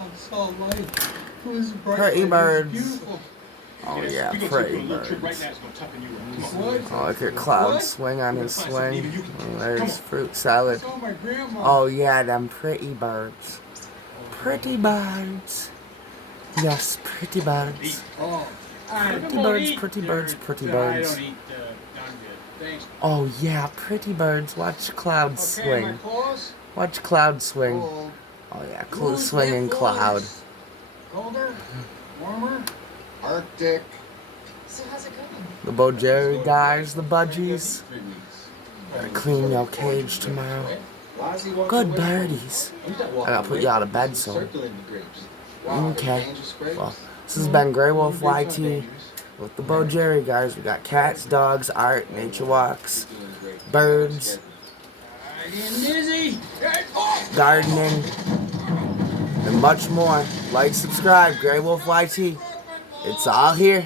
I saw life. It was bright. Pretty birds. Beautiful. Oh yeah, pretty birds. What? Oh, look at Cloud swing on his swing. Oh, there's fruit salad. I saw my grandma. Oh yeah, them pretty birds. Pretty birds. Yes, pretty birds. Oh. Pretty birds, pretty birds, pretty birds. I don't eat non-good. Thanks. Oh yeah, pretty birds. Watch Cloud Okay, swing. my clothes. Watch Cloud swing. Cold. Oh yeah, Who's swinging that Cloud. voice? Colder? Warmer? Arctic. So how's it going? The Budgies guys, the Budgies. Gotta clean your cage tomorrow. Good birdies. I gotta put you out of bed soon. Okay. Well, this has been Grey Wolf YT with the Budgies guys. We got cats, dogs, art, nature walks, birds, gardening, and much more. Like, subscribe, Grey Wolf YT. It's all here.